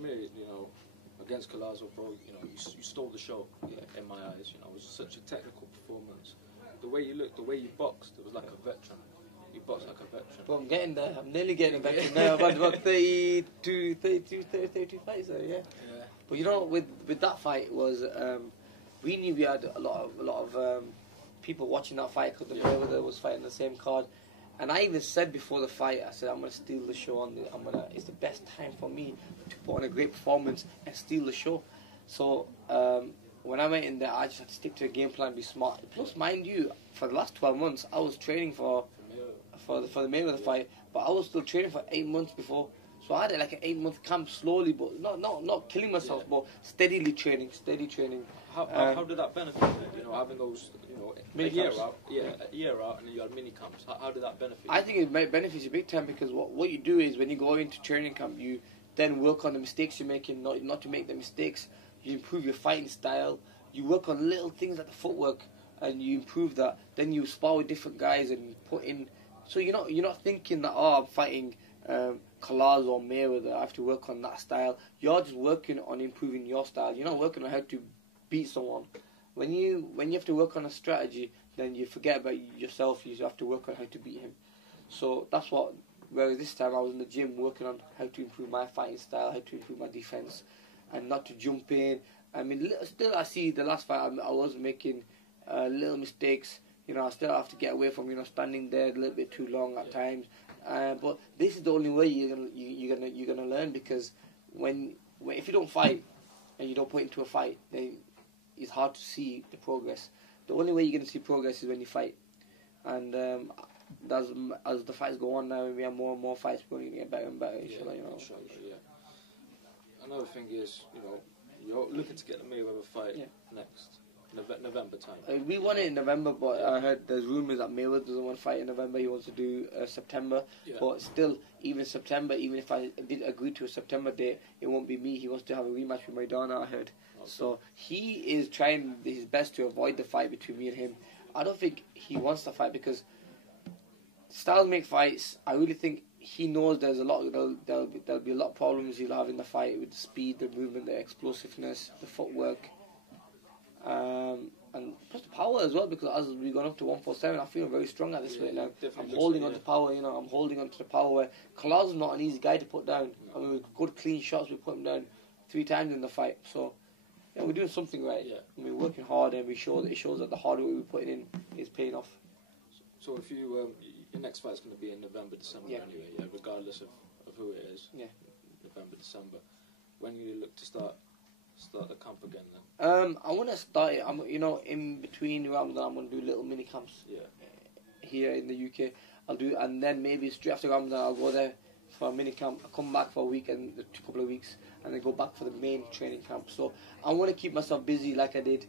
Amir, you know, against Collazo, bro, you know, you stole the show. In my eyes, you know, it was such a technical performance. The way you looked, the way you boxed, it was like a veteran. You boxed like a veteran. But I'm getting there. I'm nearly getting a veteran now. I've had about 32 fights there, yeah. But you know, with that fight was we knew we had a lot of people watching that fight because the Mayweather was fighting the same card. And I even said before the fight, I said, I'm going to steal the show. It's the best time for me to put on a great performance and steal the show. So when I went in there, I just had to stick to a game plan and be smart. Plus, mind you, for the last 12 months, I was training for the Mayweather fight, but I was still training for 8 months before. So I had like an 8-month camp slowly, but not killing myself, but steady training. How did that benefit you? You know, having those, you know, a year out, and then you had mini camps. How did that benefit you? I think it benefits you big time because what you do is when you go into training camp, you then work on the mistakes you're making, not to make the mistakes. You improve your fighting style. You work on little things like the footwork, and you improve that. Then you spar with different guys and put in. So you're not thinking that I'm fighting Collazo or Mayweather. I have to work on that style. You're just working on improving your style. You're not working on how to beat someone. When you have to work on a strategy, then you forget about yourself. You have to work on how to beat him. So that's what. Whereas this time I was in the gym working on how to improve my fighting style, how to improve my defense, and not to jump in. I mean, still I see the last fight I was making little mistakes. You know, I still have to get away from standing there a little bit too long at times. But this is the only way you're gonna learn, because when if you don't fight and you don't put into a fight, then it's hard to see the progress. The only way you're gonna see progress is when you fight. And as the fights go on now, and we have more and more fights, we're going to get better and better. Inshallah, Another thing is, you know, you're looking to get the Mayweather fight next November time. We want it in November, but I heard there's rumours that Mayweather doesn't want to fight in November. He wants to do September. But still, even September, even if I did agree to a September date, it won't be me. He wants to have a rematch with Maidana, I heard. Okay. So he is trying his best to avoid the fight between me and him. I don't think he wants the fight because styles make fights. I really think he knows there's a lot. There'll be a lot of problems he'll have in the fight with the speed, the movement, the explosiveness, the footwork, and plus the power as well. Because as we've gone up to 147, I feel very strong at this weight now. I'm holding on to power. You know, I'm holding on to the power. Where Collazo's not an easy guy to put down. I mean, with good clean shots, we put him down 3 times in the fight. So yeah, we're doing something right. I mean, we're working hard, and it shows that the hard work we're putting in is paying off. So if you your next fight's going to be in November, December anyway, regardless of who it is. November, December. When you look to start the camp again then? I want to start it. In between Ramadan, I'm going to do little mini camps. Here in the UK, I'll do, and then maybe straight after Ramadan, I'll go there for a mini camp. I'll come back for a week and a couple of weeks, and then go back for the main training camp. So I want to keep myself busy like I did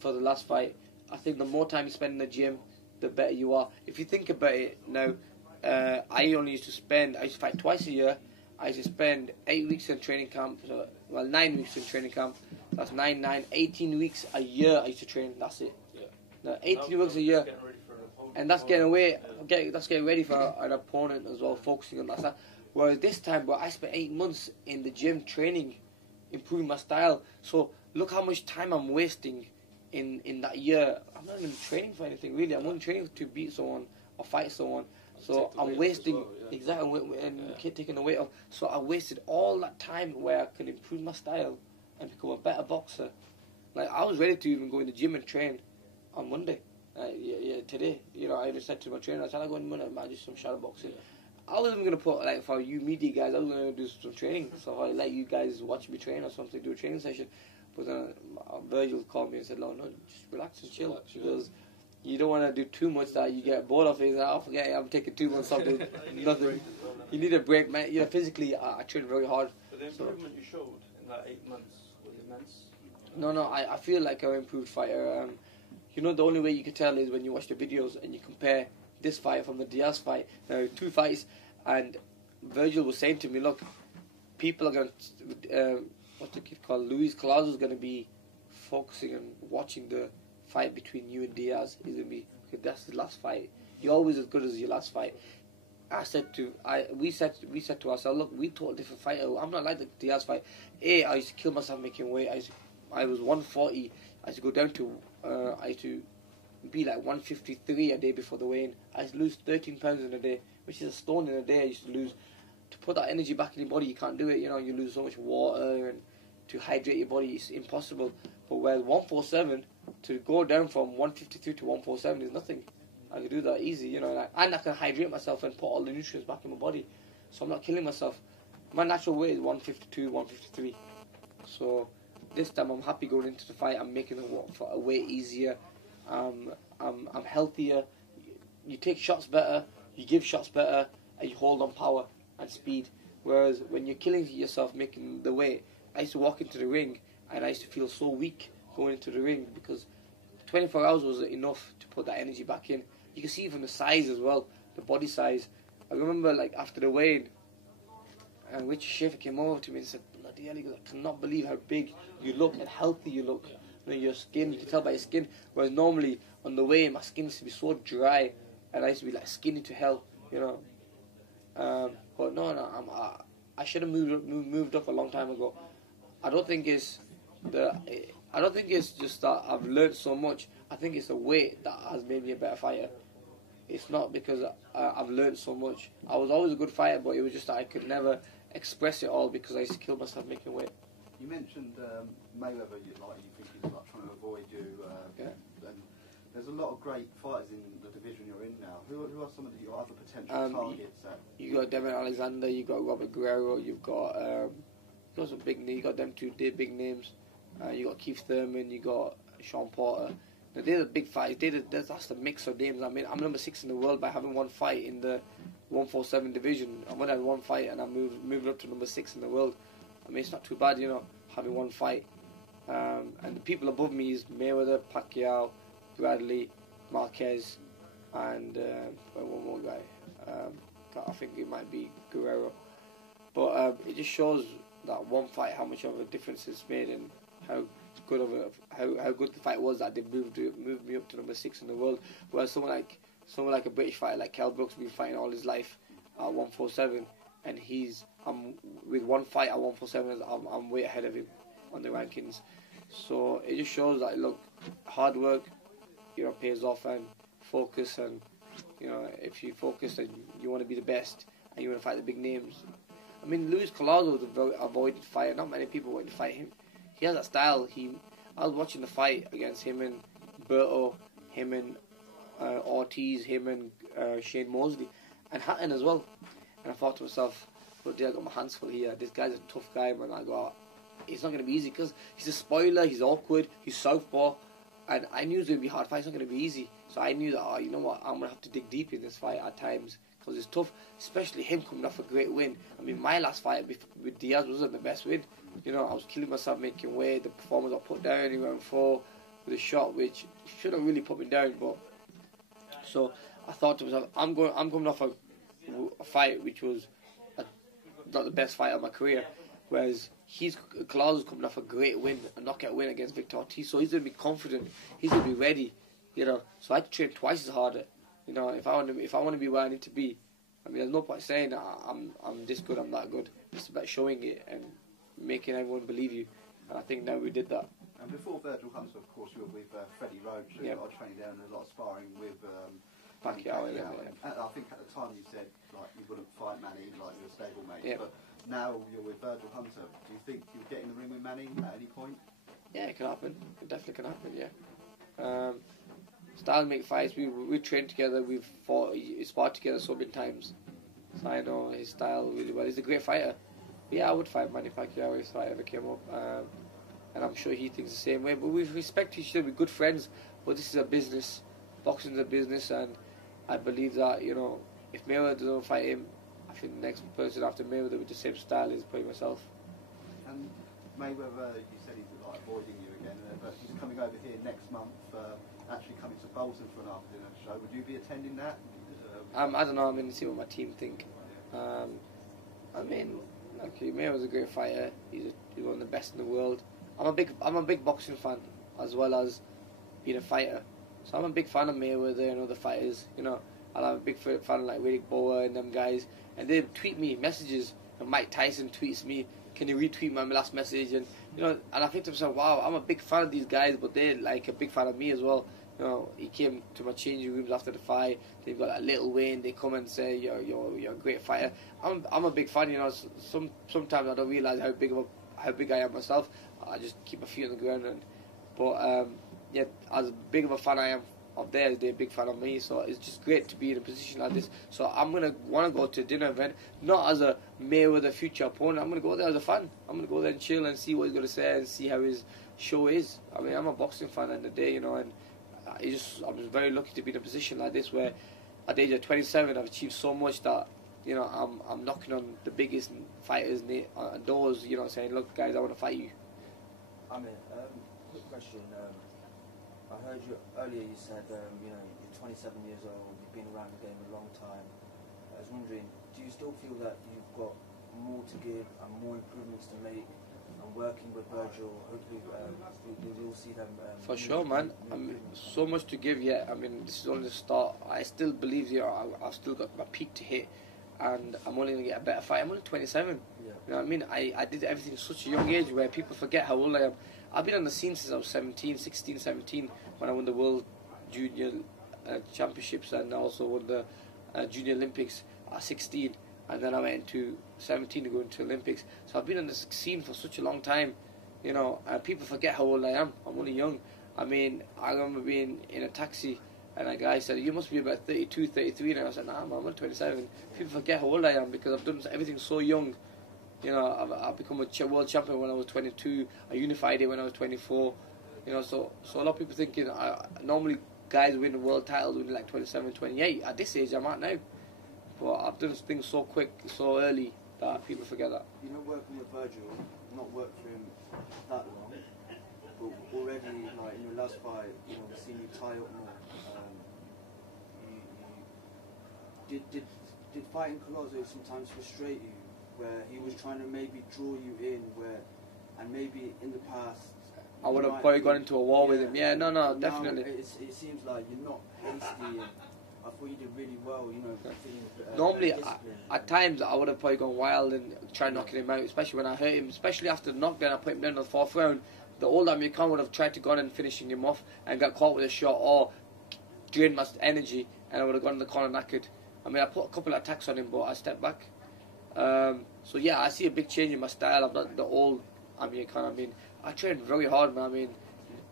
for the last fight. I think the more time you spend in the gym, the better you are. If you think about it now, I used to fight twice a year. I used to spend 8 weeks in training camp, 9 weeks in training camp. That's 18 weeks a year I used to train. That's it. No, 18 weeks a year. And that's getting ready for an opponent as well, focusing on that stuff. Whereas this time, I spent 8 months in the gym training, improving my style. So look how much time I'm wasting in that year. I'm not even training for anything really. I'm only training to beat someone or fight someone. So I'm wasting taking the weight off. So I wasted all that time where I could improve my style and become a better boxer. Like I was ready to even go in the gym and train on Monday. Today. I even said to my trainer, I said, I'll go in Monday and do some shadow boxing. I wasn't going to put, for you media guys, I was going to do some training. So I let you guys watch me train or something, do a training session. But then Virgil called me and said, no, just relax and chill. Because you don't want to do too much that you get bored of it. I'll forget I'm taking 2 months off with nothing. You need a break, man. Physically, I train very hard. But the improvement you showed in that 8 months was immense. No, I feel like I'm an improved fighter. The only way you can tell is when you watch the videos and you compare this fight from the Diaz fight. Now, 2 fights, and Virgil was saying to me, look, people are going to, what's the kid called? Luis Collazo is going to be focusing on watching the fight between you and Diaz. He's going to be, okay, that's his last fight. You're always as good as your last fight. we said to ourselves, look, we taught a different fighter. I'm not like the Diaz fight. I used to kill myself making weight. I was 140. I used to go down to I used to be like 153 a day before the weigh-in. I used to lose 13 pounds in a day, which is a stone in a day. I used to lose. To put that energy back in your body, you can't do it. You know, you lose so much water, and to hydrate your body, it's impossible. But whereas 147, to go down from 153 to 147 is nothing. I can do that easy, you know, and I can hydrate myself and put all the nutrients back in my body, so I'm not killing myself. My natural weight is 152, 153. So this time I'm happy going into the fight. I'm making the weight easier. I'm healthier. You take shots better. You give shots better, and you hold on power and speed. Whereas when you're killing yourself making the weight, I used to walk into the ring and I used to feel so weak going into the ring because 24 hours was enough to put that energy back in. You can see from the size as well, the body size. I remember like after the weigh-in, and Richard Schaefer came over to me and said, bloody hell, I cannot believe how big you look and healthy you look. You know, your skin, you can tell by your skin. Whereas normally on the weigh-in, my skin used to be so dry and I used to be like skinny to hell, you know. But no, I should have moved up a long time ago. I don't think it's just that I've learned so much. I think it's the weight that has made me a better fighter. It's not because I've learned so much. I was always a good fighter, but it was just that I could never express it all because I used to kill myself making weight. You mentioned Mayweather. You think he's like trying to avoid you. Yeah. And there's a lot of great fighters in the division you're in now. Who are some of your other potential targets? You got Devin Alexander. You got Robert Guerrero. You've got some big names. You got them two big names. You got Keith Thurman. You got Sean Porter. Now, they're the big fights. That's the mix of names. I mean, I'm number 6 in the world by having one fight in the 147 division. I went had one fight and I moved up to number 6 in the world. I mean, it's not too bad, you know, having one fight. And the people above me is Mayweather, Pacquiao, Bradley, Marquez, and one more guy. I think it might be Guerrero. But it just shows that one fight, how much of a difference it's made, and how good the fight was that they moved me up to number 6 in the world. Whereas someone like a British fighter like Kell Brook's been fighting all his life at 147, and with one fight at 147, I'm way ahead of him on the rankings. So it just shows that, look, hard work, you know, pays off, and focus, and you know, if you focus and you want to be the best and you want to fight the big names. I mean, Collazo was a very avoided fighter. Not many people wanted to fight him. He has that style. I was watching the fight against him and Berto, him and Ortiz, him and Shane Mosley, and Hatton as well. And I thought to myself, look, I got my hands full here. This guy's a tough guy, man. I go, it's not going to be easy because he's a spoiler, he's awkward, he's southpaw. And I knew it was going to be a hard fight. It's not going to be easy. So I knew that, you know what, I'm going to have to dig deep in this fight at times because it's tough, especially him coming off a great win. I mean, my last fight with Diaz wasn't the best win. You know, I was killing myself making weight. The performance I put down, he went 4 with a shot, which should have really put me down. But so I thought to myself, I'm coming off a fight which was not the best fight of my career. Whereas Collazo's coming off a great win, a knockout win against Victor Ortiz, so he's going to be confident, he's going to be ready, you know. So I had to train twice as hard, you know, if I want to be where I need to be. I mean, there's no point saying that I'm this good, I'm that good. It's about showing it and making everyone believe you. And I think now we did that. And before Virgil Hunter, of course, you were with Freddie Roach, who I trained down and a lot of sparring with Pacquiao. And I think at the time you said like you wouldn't fight Manny, like you were stablemate. Yeah. But now you're with Virgil Hunter. Do you think you'll get in the ring with Manny at any point? Yeah, it can happen. It definitely can happen. Yeah. Style make fights. We trained together. We've sparred together so many times. So I know his style really well. He's a great fighter. Yeah, I would fight Manny Pacquiao if I ever came up. And I'm sure he thinks the same way. But we respect each other. We're good friends. But this is a business. Boxing is a business, and I believe that, you know, if Mayweather doesn't fight him, I think the next person after Mayweather with the same style is probably myself. And Mayweather, you said he's like avoiding you again, but he's coming over here next month, actually coming to Bolton for an after-dinner show. Would you be attending that? I don't know. I'm going to see what my team think. I mean, okay, Mayweather's a great fighter. He's one of the best in the world. I'm a big boxing fan as well as being a fighter. So I'm a big fan of Mayweather and other fighters. You know, and I'm a big fan of like Riddick Bowe and them guys, and they tweet me messages, and Mike Tyson tweets me, can you retweet my last message? And and I think to myself, wow, I'm a big fan of these guys, but they're like a big fan of me as well. He came to my changing rooms after the fight. They've got like Little Wayne. They come and say, you're a great fighter. I'm a big fan. Sometimes I don't realize how big I am myself. I just keep my feet on the ground. But as big of a fan I am of theirs, they're a big fan of me. So it's just great to be in a position like this. So I'm gonna want to go to a dinner event, not as a Mayweather future opponent. I'm gonna go there as a fan. I'm gonna go there and chill and see what he's gonna say and see how his show is. I mean, I'm a boxing fan at the day, and I'm just very lucky to be in a position like this where at the age of 27 I've achieved so much that I'm knocking on the biggest fighters' doors, saying, look guys, I want to fight you. Amir, quick question. I heard you earlier, you said you're 27 years old, you've been around the game a long time. I was wondering, do you still feel that you've got more to give and more improvements to make? And working with Virgil, hopefully we'll see them. For sure, man. So much to give yet. I mean, this is only the start. I still believe I've still got my peak to hit, and I'm only going to get a better fight. I'm only 27. Yeah. You know what I mean? I did everything at such a young age where people forget how old I am. I've been on the scene since I was 16, 17, when I won the World Junior Championships and also won the Junior Olympics at 16. And then I went into 17 to go into Olympics. So I've been on the scene for such a long time, and people forget how old I am. I'm only young. I mean, I remember being in a taxi and a guy said, you must be about 32, 33. And I said, nah, I'm only 27. People forget how old I am because I've done everything so young. I've become a world champion when I was 22. I unified it when I was 24. So a lot of people thinking, normally guys win world titles when they're like 27, 28. At this age, I'm at now. But I've done things so quick, so early, that people forget that. Working with Virgil, not worked for him that long, but already, like in your last fight, we've seen you tie up more. Did fighting Collazo sometimes frustrate you, where he was trying to maybe draw you in, and maybe in the past I would have probably gone into a war with him. Yeah, no, definitely. It seems like you're not hasty. And I thought you did really well, Normally, at times, I would have probably gone wild and tried knocking him out, especially when I hurt him. Especially after the knockdown, I put him down in the 4th round. The old Amir Khan would have tried to go on and finishing him off and got caught with a shot or drained my energy, and I would have gone in the corner knackered. I mean, I put a couple of attacks on him, but I stepped back. So yeah, I see a big change in my style. I'm not the old Amir Khan. I mean, I trained very hard, man. I mean,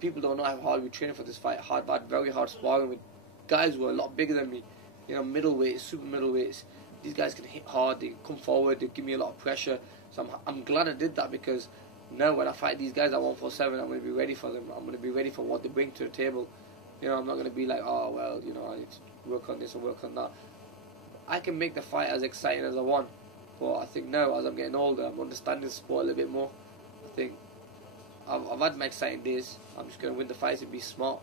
people don't know how hard we trained for this fight. I had very hard sparring with guys who are a lot bigger than me, middleweights, super middleweights. These guys can hit hard, they come forward, they give me a lot of pressure. So I'm glad I did that, because now when I fight these guys at 147, I'm going to be ready for them. I'm going to be ready for what they bring to the table. I'm not going to be like, oh, well, I need to work on this or work on that. I can make the fight as exciting as I want, but I think now, as I'm getting older, I'm understanding the sport a little bit more. I think I've had my exciting days. I'm just going to win the fights and be smart.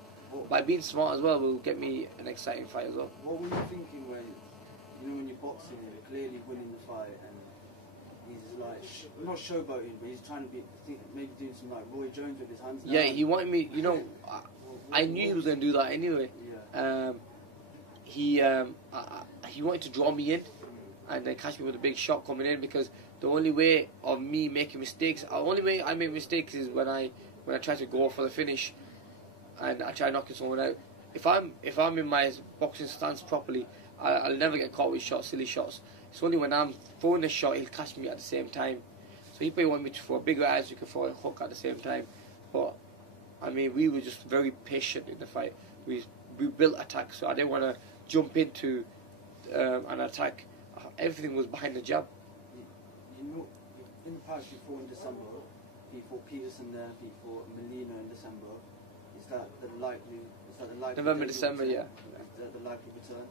By being smart as well will get me an exciting fight as well. What were you thinking when you're boxing, you're clearly winning the fight, and he's like, not showboating, but he's trying to maybe doing some like Roy Jones with his hands down. Yeah, he wanted me, I knew he was going to do that anyway. Yeah. He wanted to draw me in and then catch me with a big shot coming in, because the only way of me making mistakes, the only way I make mistakes is when I try to go for the finish and I try knocking someone out. If I'm in my boxing stance properly, I'll never get caught with silly shots. It's only when I'm throwing a shot, he'll catch me at the same time. So he probably wanted me to throw a bigger eyes, you can throw a hook at the same time. But I mean, we were just very patient in the fight. We built attacks, so I didn't want to jump into an attack. Everything was behind the jab. In the past, you fought in December. He fought Peterson there. He fought Molina in December. Is that the likely? November, December, yeah. Is that the likely return?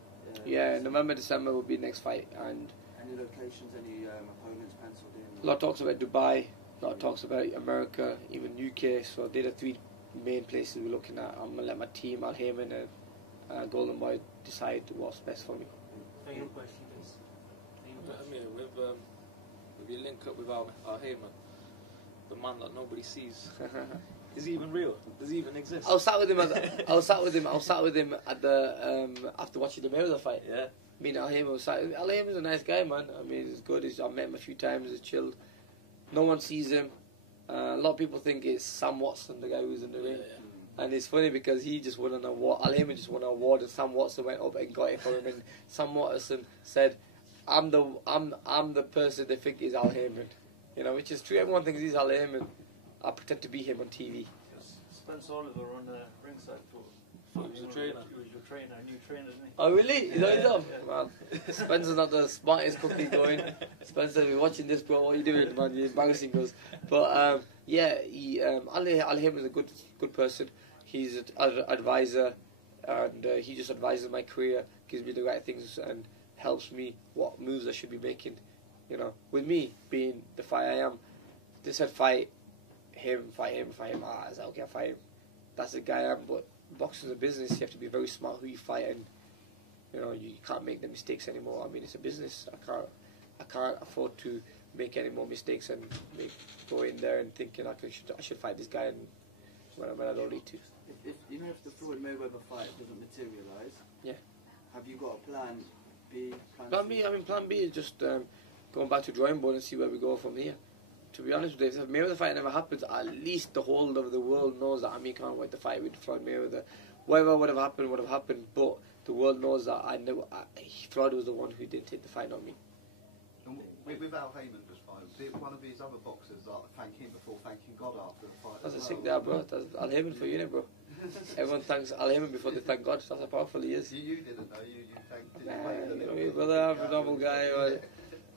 Yeah, November, December will be next fight. And any locations, any opponents penciled in? A lot of talks about Dubai. A lot of talks about America, even UK. So they're the 3 main places we're looking at. I'm gonna let my team, Al Haymon and Golden Boy, decide what's best for me. Final question, please. Amir, with your link up with our Haymon, the man that nobody sees, Is he even real? Does he even exist? I was sat with him. I was sat with him at the after watching the Mayweather fight. Yeah. Me and Al Haymon was sat. Al Haymon's a nice guy, man. I mean, he's good. I've met him a few times. He's chilled. No one sees him. A lot of people think it's Sam Watson, the guy who's in the ring. And it's funny because he just won an award. Al Haymon just won an award, and Sam Watson went up and got it for him. And Sam Watson said, "I'm the person they think is Al Haymon," you know, which is true. Everyone thinks he's Al Haymon. I pretend to be him on TV. Spence Oliver on ringside thought he was a trainer. He was your trainer, a new trainer, isn't he? Oh really? Is that his job? Yeah. Man, Spencer's not the smartest cookie going. Spencer, if you're watching this, bro, what are you doing, man? You're embarrassing us. But yeah, Al Haymon is a good person. He's an advisor, and he just advises my career, gives me the right things, and helps me what moves I should be making. You know, with me being the fight I am, they said fight him. I said okay, I'll fight him. That's the guy I am. But boxing is a business. You have to be very smart who you fight, and you know you can't make the mistakes anymore. I mean, it's a business. I can't afford to make any more mistakes and go in there and thinking I should fight this guy, and when I don't need to. If you know, if the Floyd Mayweather fight doesn't materialise, have you got a plan B? Plan B. I mean, plan B is just going back to drawing board and see where we go from here. To be honest with you, if Mayweather fight never happens, at least the whole of the world knows that Amir can't win the fight with Floyd Mayweather. Whatever would have happened, but the world knows that Floyd was the one who didn't take the fight, not me. And with Al Haymon just fine, did one of his other boxers thank him before thanking God after the fight? That's a sick day, bro. That's Al Haymon for you, innit, bro? Everyone thanks Al Haymon before they thank God. That's how powerful he is. You didn't know. You thanked. Brother, I'm a normal guy.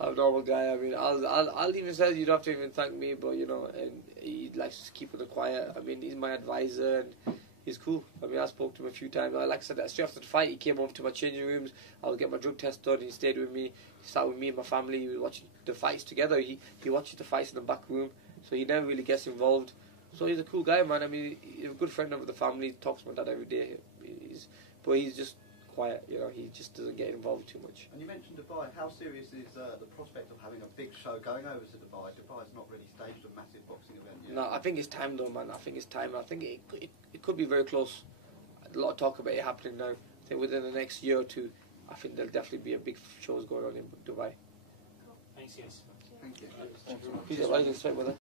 I'm a normal guy. I mean, I'll even say you don't have to even thank me, but you know, and he likes to keep it quiet. I mean, he's my advisor and he's cool. I mean, I spoke to him a few times. Like I said, straight after the fight, he came over to my changing rooms. I would get my drug test done. He stayed with me. He sat with me and my family. We were watching the fights together. He watches the fights in the back room, so he never really gets involved. So he's a cool guy, man. I mean, he's a good friend of the family. He talks to my dad every day. But he's just quiet, you know. He just doesn't get involved too much. And you mentioned Dubai. How serious is the prospect of having a big show going over to Dubai? Dubai's not really staged a massive boxing event yet. No, I think it's time though, man. I think it's time. I think it could be very close. A lot of talk about it happening now. I think within the next year or two, I think there'll definitely be a big shows going on in Dubai. Thanks, guys. Thank you. Peter, what do you expect with it?